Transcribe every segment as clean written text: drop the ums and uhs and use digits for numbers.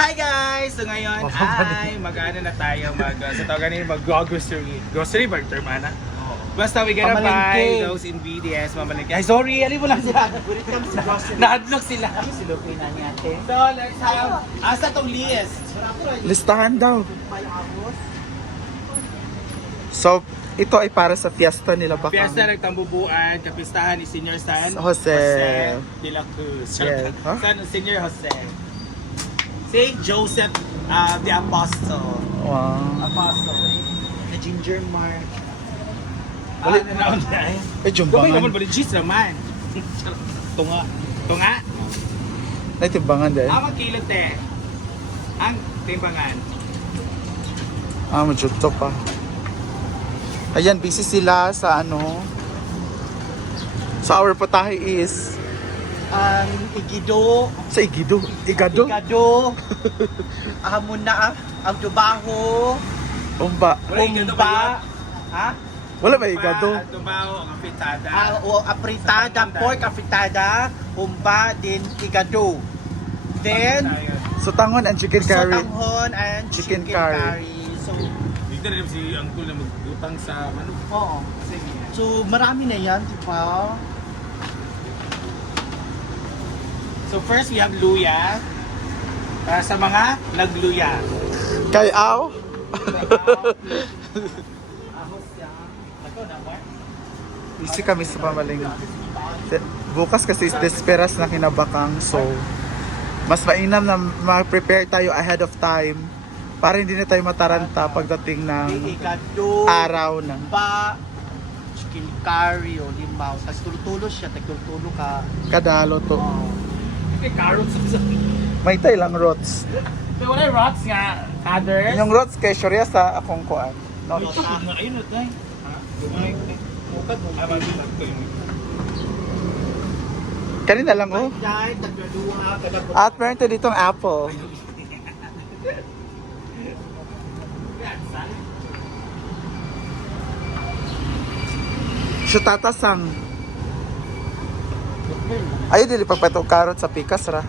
Hi guys! So ngayon ay mag-ano na tayo sa tawagan mag-grocery bag term ana. Basta we gonna buy those ingredients, mamalengke. Ay sorry, alin mo lang sila. Nahadlok sila. Silupin na niya ate. So let's have, asa tong list? Listahan daw. So, ito ay para sa fiesta nila baka. Fiesta nagtambubuan, kapistahan ni Senior San Jose de la Cruz. Yes. Huh? San Senior Jose. Saint Joseph the Apostle. Wow. Apostle. The ginger mark. Ulit na naon na eh. Jumbangan. Gamay naman ba ni Gis naman? Tunga. Tunga? Ay, timbangan dahil. Ang kilot eh. Ang timbangan. Majuto pa. Ayan, busy sila sa ano. So, our putahe is Ang igido. sa Igido. Igado. Igado. Hamon na ang tubaho. Umba. Wala igado ba yun? Ha? Wala ba Igado? Tumaw, ang apitada. Apritada, pork apritada, humba, din igado. Then, So, tangon and chicken curry. sotanghon and Chicken chicken curry. curry. So, Dito na rin si Uncle na magutang sa ano. oo. So, marami na yan, di ba? So first we have luya. Para sa mga nagluya. Kay Aw. Ahos yan. Ako na, Mark. Busy kami sa pamaling. Bukas kasi is desperas na kinabakang. So, mas mainam na mag-prepare tayo ahead of time para hindi na tayo mataranta pagdating ng Igado. araw ng Ba, chicken curry o limaw. Tapos tulo-tulo siya, tagtulo ka. kadalo to. Oh. May carrots sa May tay lang rots. Pero wala rocks nga. Others. Yung rots kay Shorya sa akong kuan. No. Ito na ayun na. Mukad mo. Kanina lang oh. Dahil, tagladuha, At meron tayo ditong apple. Shutatasang. Ayaw dili pagpatong karot sa pikas ra.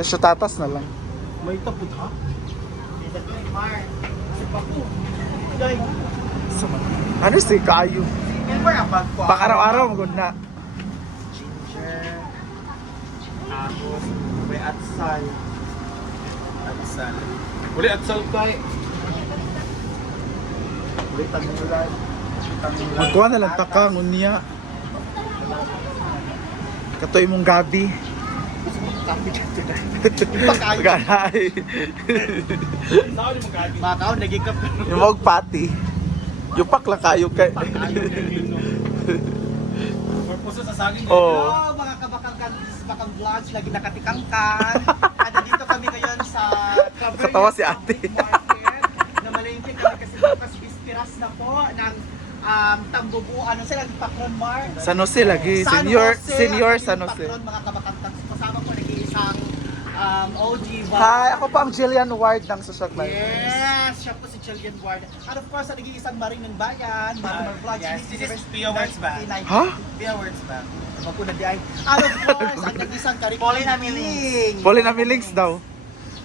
Shutatas na lang. May tapod ha? Mark. Kasi pa po. Dahil, Ano si kayo? remember ang bagko? Pang-araw-araw magod na. Ginger. Tapos, may atsal. Atsal. Uli atsal kay. May tamulan. Magkuha na lang takang unya. Katoy mong gabi. Kapi dito na. Ipakain. Ganay. Saan ni magkadi? Makaw, naging kapi. Yung mog pati. Yupak lang kayo kay. Purpose sa saging. Oh. Hello, mga kabakang vlogs, lagi nakatikangkan. Ada dito kami ngayon sa Cabernet Katawa si ate. Market. Namalengke kami kasi bukas bispiras na po ng tambubuan. Ano sila, Patron Mar? San Jose lagi. Senior San Jose. Patron, mga kabakang kasama ko nag-iisang OG Hi, ako pa ang Jillian Ward ng Social Club. Yes, siya po si Jillian Ward. And of course, nag-iisang Maring ng Bayan, Marimar Vlogs. Yes, this is Pia Words ba? Ha? Pia words ba? Ako po na di ay. And of course, ang nag-iisang Karik. Pauline Amilings. Pauline Amilings daw.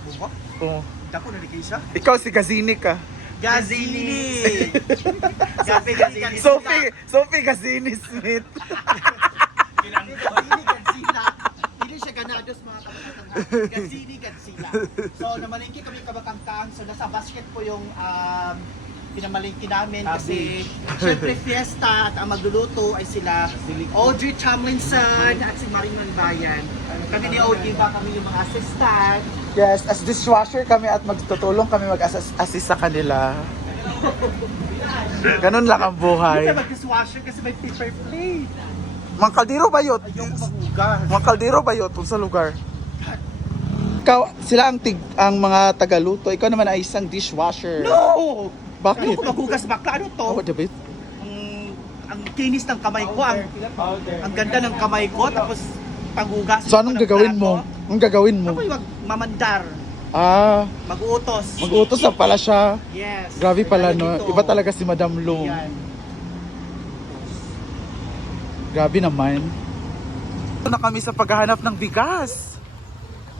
Bubo? Oo. Dako na nag-iisa? Ikaw si Gazini ka. Gazini! Gazini! Sophie Gazini Smith. Gazini, Gazina. Hindi siya ganados mga kabakang. Gazini, Gazina. So, namalingki kami kabakangkang. So, nasa basket po yung pinamalingki namin kasi syempre fiesta at ang magluluto ay sila Audrey Tomlinson at si Marimar Bayan. Kami ni Audrey ba kami yung mga assistant. Yes, as dishwasher kami at magtutulong kami mag-assist sa kanila. Ganun lang ang Hindi buhay. ka mag-dishwasher kasi may paper plate. Mang kaldero ba yun? Ayoko maghugas. Mang kaldero ba yun sa lugar? Ikaw, sila ang mga tagaluto. Ikaw naman ay isang dishwasher. No! Bakit? Ayoko maghugas bakla. Ano to? Oh, David? Ang kinis ng kamay ko, ang ganda ng kamay ko, tapos panghugas. So anong gagawin mo? Anong gagawin mo? Ako yung mamandar, Ah, mag-uutos. mag-utos na pala siya. Yes. Grabe pala no. Dito. Iba talaga si Madam Long. Yan. Grabe naman. Ito na kami sa paghahanap ng bigas.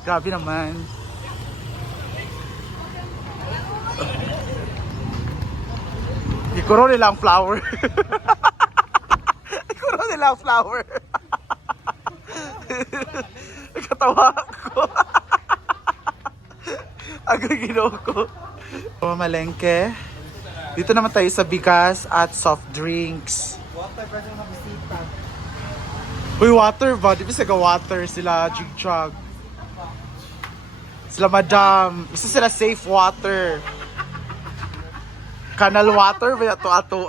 Grabe naman. Ikuro nila ang flower. Ikuro nila ang flower. Katawa ko. Agad ginawa ko. Mamalengke. Dito naman tayo sa bigas at soft drinks. Water pa sa bisita. Uy, water ba? Di ba sa water sila jig-jog? Sila madam. Isa sila safe water. Canal water ba ito ato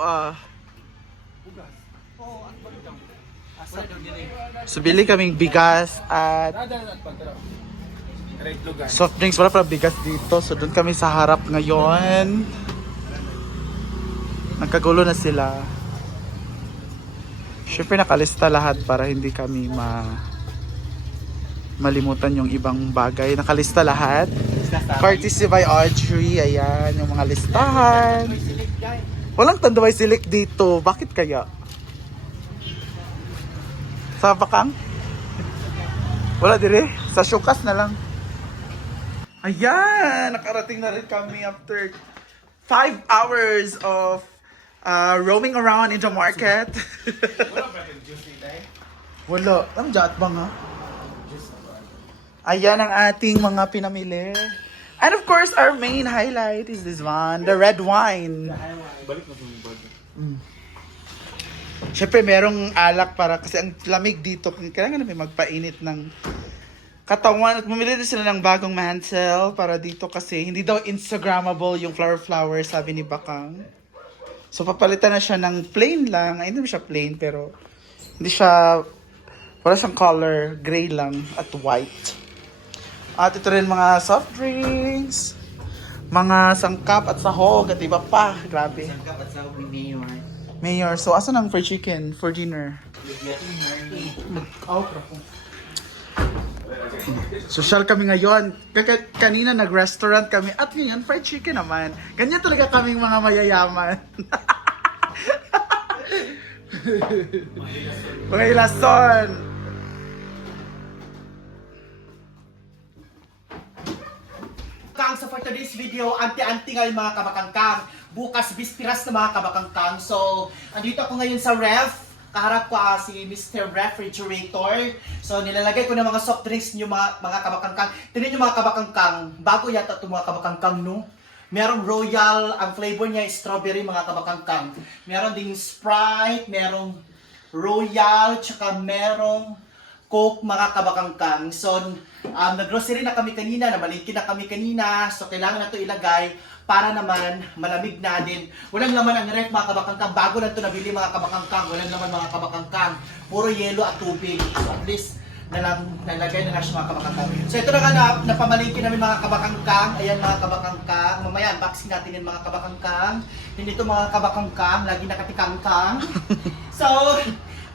So bili kaming bigas at soft drinks. Wala pa bigas dito. So doon kami sa harap ngayon. Nagkagulo na sila. Siyempre nakalista lahat para hindi kami malimutan yung ibang bagay. Nakalista lahat. Courtesy by Audrey. Ayan, yung mga listahan. Walang Tanduay Select dito. Bakit kaya? Sa Bakang? Wala dire. Sa Showcase na lang. Ayan! Nakarating na rin kami after 5 hours of roaming around in the market. Wala. Ang jaat ba nga? Ayan ang ating mga pinamili. And of course, our main highlight is this one, the red wine. Siyempre, merong alak para kasi ang lamig dito. Kailangan namin magpainit ng katawan. At bumili din sila ng bagong mantel para dito kasi hindi daw Instagrammable yung flower, sabi ni Bakang. So, papalitan na siya ng plain lang. Ay, hindi naman siya plain, pero hindi siya, wala siyang color, gray lang at white. At ito rin mga soft drinks, mga sangkap at sahog at iba pa. Grabe. Sangkap at sahog ni Mayor. Mayor, so asan ang fried chicken for dinner? Social kami ngayon. Kanina nag-restaurant kami at ngayon fried chicken naman. Ganyan talaga kaming mga mayayaman. Mga ilason. So for today's video, anti-anti ngayon mga kabakangkang. Bukas, bispiras na mga kabakangkang. So, andito ako ngayon sa ref. Kaharap ko si Mr. Refrigerator. So, nilalagay ko na mga soft drinks nyo mga kabakangkang. Tignan nyo mga kabakangkang. Bago yata ito mga kabakangkang, no? Merong Royal, ang flavor niya is strawberry mga kabakangkang. Meron ding Sprite, merong Royal, tsaka merong Coke mga kabakangkang. So, nag-grocery na kami kanina, namalingki na kami kanina. So, kailangan na ito ilagay para naman malamig na din. Walang laman ang ref mga kabakangkang. Bago na ito nabili mga kabakangkang. Walang laman mga kabakangkang. Puro yelo at tubig. So, at least, nalagay na nga siya mga kabakangkang. So, ito na nga napamalingki namin mga kabakangkang. Ayan mga kabakangkang. Mamaya, unboxing natin yung mga kabakangkang. Hindi ito mga kabakangkang. Lagi nakatikangkang. So,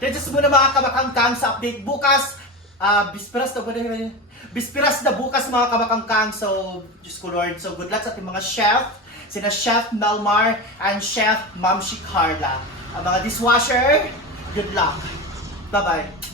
just muna mga kabakangkang sa update bukas. Bispiras na bukas mga kabakangkang. So, Diyos ko Lord. So, good luck sa ating mga chef. Sina Chef Melmar and Chef Mamshi Carla. Ang mga dishwasher, good luck. Bye-bye.